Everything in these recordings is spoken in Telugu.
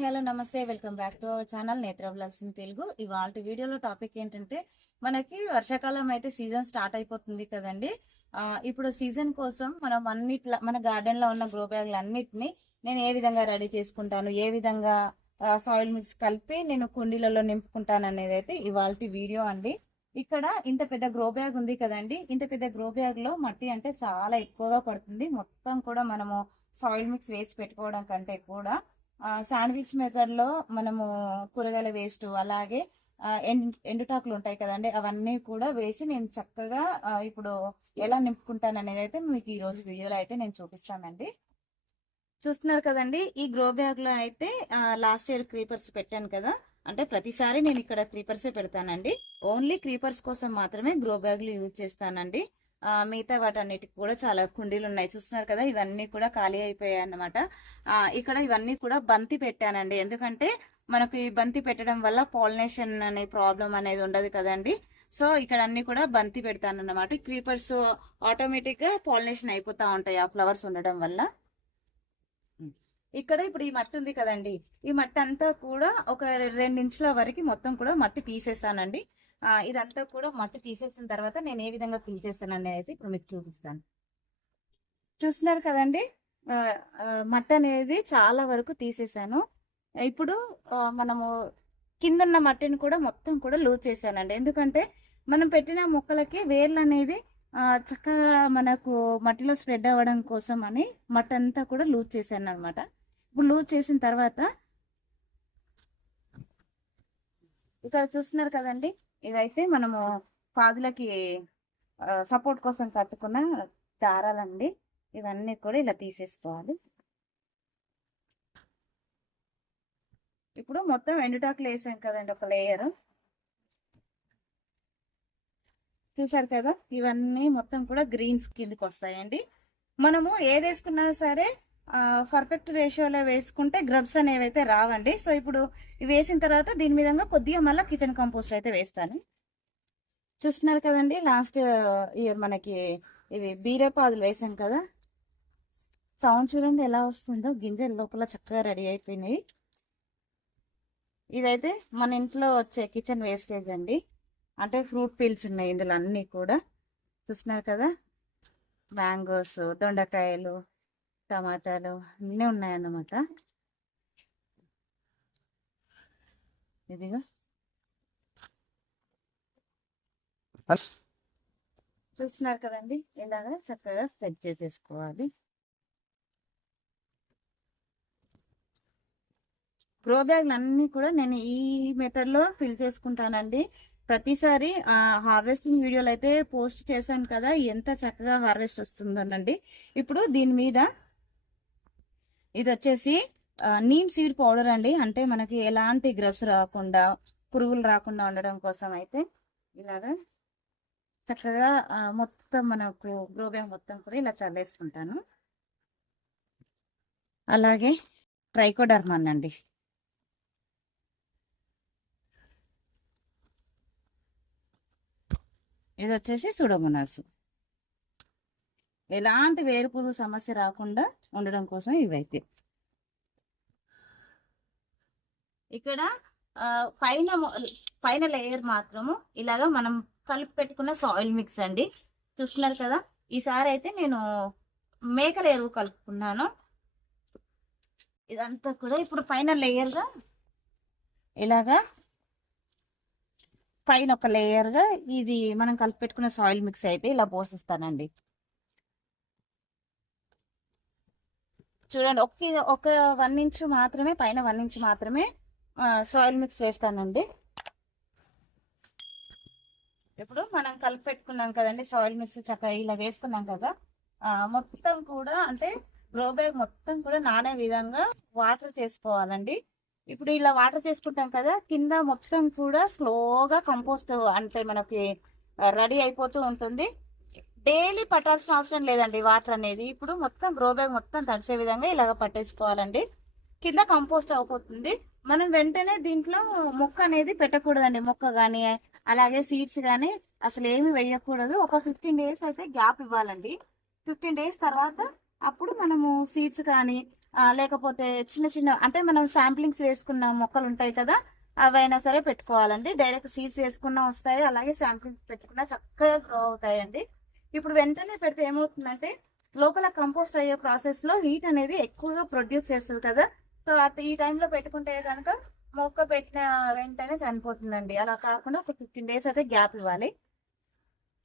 హాయ్ హలో నమస్తే welcome back to our channel నేత్ర బ్లాగ్స్ ఇన్ తెలుగు. ఇవాళ వీడియోలో టాపిక్ ఏంటంటే మనకి వర్షాకాలం అయితే సీజన్ స్టార్ట్ అయిపోతుంది కదండి. ఇప్పుడు సీజన్ కోసం మనం మన గార్డెన్ లో ఉన్న గ్రో బ్యాగ్లు అన్నిటిని నేను ఏ విధంగా రెడీ చేసుకుంటాను, ఏ విధంగా సాయిల్ మిక్స్ కలిపి నేను కుండీలలో నింపుకుంటాను అనేది అయితే ఇవాళ వీడియో అండి. ఇక్కడ ఇంత పెద్ద గ్రో బ్యాగ్ ఉంది కదండి. ఇంత పెద్ద గ్రో బ్యాగ్ లో మట్టి అంటే చాలా ఎక్కువగా పడుతుంది. మొత్తం కూడా మనము సాయిల్ మిక్స్ వేసి పెట్టుకోవడం కంటే కూడా శాండ్విచ్ మెథడ్ లో మనము కూరగాయల వేస్ట్ అలాగే ఎండుటాకులు ఉంటాయి కదండి, అవన్నీ కూడా వేసి నేను చక్కగా ఇప్పుడు ఎలా నింపుకుంటాను అనేది అయితే మీకు ఈ రోజు వీడియోలో అయితే నేను చూపిస్తానండి. చూస్తున్నారు కదండి, ఈ గ్రో బ్యాగ్ లో అయితే లాస్ట్ ఇయర్ క్రీపర్స్ పెట్టాను కదా. అంటే ప్రతిసారి నేను ఇక్కడ క్రీపర్సే పెడతానండి. ఓన్లీ క్రీపర్స్ కోసం మాత్రమే గ్రో బ్యాగ్లు యూజ్ చేస్తానండి. మిగతా వాటన్నిటికి కూడా చాలా కుండీలు ఉన్నాయి. చూస్తున్నారు కదా, ఇవన్నీ కూడా ఖాళీ అయిపోయాయి అన్నమాట. ఇక్కడ ఇవన్నీ కూడా బంతి పెట్టానండి. ఎందుకంటే మనకు ఈ బంతి పెట్టడం వల్ల పాలినేషన్ అనే ప్రాబ్లం అనేది ఉండదు కదండి. సో ఇక్కడ అన్ని కూడా బంతి పెడతాను అన్నమాట. క్రీపర్స్ ఆటోమేటిక్ గా పాలినేషన్ అయిపోతా ఉంటాయి ఆ ఫ్లవర్స్ ఉండడం వల్ల. ఇక్కడ ఇప్పుడు ఈ మట్టి ఉంది కదండి, ఈ మట్టి అంతా కూడా ఒక 2 ఇంచుల వరకు మొత్తం కూడా మట్టి తీసేస్తానండి. ఇదంతా కూడా మట్టి తీసేసిన తర్వాత నేను ఏ విధంగా ఫిల్ చేస్తాను అనేది అయితే ఇప్పుడు మీకు చూపిస్తాను. చూస్తున్నారు కదండి, మట్టి అనేది చాలా వరకు తీసేసాను. ఇప్పుడు మనము కిందన్న మట్టిని కూడా మొత్తం కూడా లూజ్ చేశానండి. ఎందుకంటే మనం పెట్టిన మొక్కలకి వేర్లు అనేది చక్కగా మనకు మట్టిలో స్ప్రెడ్ అవ్వడం కోసం అని మట్టి అంతా కూడా లూజ్ చేశాను అనమాట. ఇప్పుడు లూజ్ చేసిన తర్వాత ఇక్కడ చూస్తున్నారు కదండి, ఇవైతే మనము పాదులకి సపోర్ట్ కోసం కట్టుకున్న దారాలండి. ఇవన్నీ కూడా ఇలా తీసేసుకోవాలి. ఇప్పుడు మొత్తం ఎండుటాకులు వేసాం కదండి, ఒక లేయర్. చూసారు కదా, ఇవన్నీ మొత్తం కూడా గ్రీన్స్ కిందకి వస్తాయండి. మనము ఏది వేసుకున్నా సరే పర్ఫెక్ట్ రేషియోలో వేసుకుంటే గ్రబ్స్ అనేవి అయితే రావండి. సో ఇప్పుడు ఇవి వేసిన తర్వాత దీని మీద కొద్దిగా మళ్ళీ కిచెన్ కంపోస్ట్ అయితే వేస్తాను. చూస్తున్నారు కదండి, లాస్ట్ ఇయర్ మనకి ఇవి బీరపాదులు వేసాం కదా. సౌండ్ చూడండి ఎలా వస్తుందో, గింజలు లోపల చక్కగా రెడీ అయిపోయినాయి. ఇదైతే మన ఇంట్లో వచ్చే కిచెన్ వేస్టేజ్ అండి. అంటే ఫ్రూట్ పీల్స్ ఉన్నాయి ఇందులో అన్నీ కూడా. చూస్తున్నారు కదా, మ్యాంగోస్, దొండకాయలు, టమాటాలు అన్నీ ఉన్నాయన్నమాట. ఇదిగా చూస్తున్నారు కదండి, ఇలాగా చక్కగా సెట్ చేసేసుకోవాలి. గ్రో బ్యాగ్లు అన్ని కూడా నేను ఈ మెథడ్ లో ఫిల్ చేసుకుంటానండి. ప్రతిసారి హార్వెస్టింగ్ వీడియోలు అయితే పోస్ట్ చేశాను కదా, ఎంత చక్కగా హార్వెస్ట్ వస్తుందోనండి. ఇప్పుడు దీని మీద ఇది వచ్చేసి నీమ్ సీడ్ పౌడర్ అండి. అంటే మనకి ఎలాంటి గ్రబ్స్ రాకుండా, పురుగులు రాకుండా ఉండడం కోసం అయితే ఇలాగా చక్కగా మొత్తం మనకు గ్రో బ్యాగ్ మొత్తం కూడా ఇలా చల్లేసుకుంటాను. అలాగే ట్రైకోడర్మాన్ అండి. ఇది వచ్చేసి సూడోమోనాస్. ఎలాంటి వేరుపురుగు సమస్య రాకుండా ఉండడం కోసం ఇవైతే. ఇక్కడ పైన లేయర్ మాత్రము ఇలాగా మనం కలిపి పెట్టుకున్న సాయిల్ మిక్స్ అండి. చూస్తున్నారు కదా, ఈసారి అయితే నేను మేకల ఎరువు కలుపుకున్నాను. ఇదంతా కూడా ఇప్పుడు పైన లేయర్గా ఇలాగా పైన ఒక లేయర్గా ఇది మనం కలిపి పెట్టుకున్న సాయిల్ మిక్స్ అయితే ఇలా పోసిస్తానండి. చూడండి, ఒక 1 ఇంచ్ మాత్రమే, పైన 1 ఇంచ్ మాత్రమే సాయిల్ మిక్స్ వేస్తానండి. ఇప్పుడు మనం కలిపి పెట్టుకున్నాం కదండి సాయిల్ మిక్స్, చక్కగా ఇలా వేసుకున్నాం కదా. మొత్తం కూడా అంటే గ్రో బ్యాగ్ మొత్తం కూడా నానే విధంగా వాటర్ చేసుకోవాలండి. ఇప్పుడు ఇలా వాటర్ చేసుకుంటాం కదా, కింద మొత్తం కూడా స్లోగా కంపోస్ట్ అంటే మనకి రెడీ అయిపోతూ ఉంటుంది. డైలీ పట్టాల్సిన అవసరం లేదండి వాటర్ అనేది. ఇప్పుడు మొత్తం గ్రో బ్యాగ్ మొత్తం తడిసే విధంగా ఇలాగ పట్టేసుకోవాలండి. కింద కంపోస్ట్ అయిపోతుంది. మనం వెంటనే దీంట్లో మొక్క అనేది పెట్టకూడదండి. మొక్క కానీ అలాగే సీడ్స్ కానీ అసలు ఏమి వేయకూడదు. ఒక 15 డేస్ అయితే గ్యాప్ ఇవ్వాలండి. 15 డేస్ తర్వాత అప్పుడు మనము సీడ్స్ కానీ లేకపోతే చిన్న చిన్న అంటే మనం శాంప్లింగ్స్ వేసుకున్న మొక్కలు ఉంటాయి కదా, అవైనా సరే పెట్టుకోవాలండి. డైరెక్ట్ సీడ్స్ వేసుకున్నా వస్తాయి, అలాగే శాంప్లింగ్స్ పెట్టుకున్నా చక్కగా గ్రో అవుతాయండి. ఇప్పుడు వెంటనే పెడితే ఏమవుతుందంటే లోపల కంపోస్ట్ అయ్యే ప్రాసెస్ లో హీట్ అనేది ఎక్కువగా ప్రొడ్యూస్ చేస్తుంది కదా, సో అటు ఈ టైంలో పెట్టుకుంటే కనుక మొక్క పెట్టిన వెంటనే చనిపోతుందండి. అలా కాకుండా ఒక 15 days అయితే గ్యాప్ ఇవ్వాలి.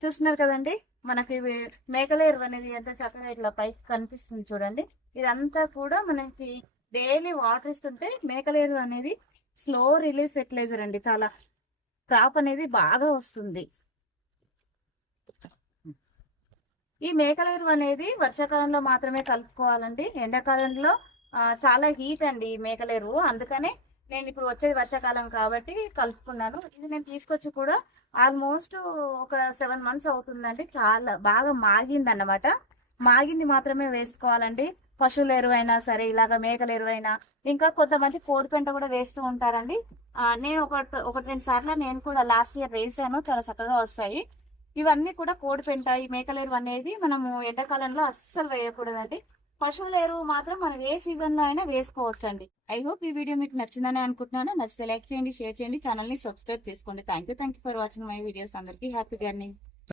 చూస్తున్నారు కదండి, మనకి మేకల ఎరువు అనేది ఎంత చక్కగా ఇట్లా పైకి కనిపిస్తుంది చూడండి. ఇదంతా కూడా మనకి డైలీ వాటర్ ఇస్తుంటే మేకల ఎరువు అనేది స్లో రిలీజ్ ఫెర్టిలైజర్ అండి. చాలా క్రాప్ అనేది బాగా వస్తుంది. ఈ మేకల ఎరువు అనేది వర్షాకాలంలో మాత్రమే కలుపుకోవాలండి. ఎండాకాలంలో చాలా హీట్ అండి ఈ మేకల ఎరువు, అందుకనే నేను ఇప్పుడు వచ్చేది వర్షాకాలం కాబట్టి కలుపుకున్నాను. ఇది నేను తీసుకొచ్చి కూడా ఆల్మోస్ట్ ఒక 7 months అవుతుందండి. చాలా బాగా మాగింది అన్నమాట. మాగింది మాత్రమే వేసుకోవాలండి. పశువుల ఎరువైనా సరే, ఇలాగ మేకల ఎరువైనా, ఇంకా కొంతమంది కోడి పెంట కూడా వేస్తూ ఉంటారండి. నేను ఒకటి 2 సార్లు నేను కూడా లాస్ట్ ఇయర్ వేసాను, చాలా చక్కగా వస్తాయి. ఇవన్నీ కూడా కోడి పెంట, ఈ మేకల ఎరువు అనేది మనము ఎండాకాలంలో అస్సలు వేయకూడదండి. పశువుల ఎరువు మాత్రం మనం ఏ సీజన్ లో అయినా వేసుకోవచ్చండి. ఐ హోప్ ఈ వీడియో మీకు నచ్చిందని అనుకుంటున్నాను. నచ్చితే లైక్ చేయండి, షేర్ చేయండి, ఛానల్ ని సబ్స్క్రైబ్ చేసుకోండి. Thank you for watching my videos. అందరికీ హ్యాపీ గార్డెనింగ్.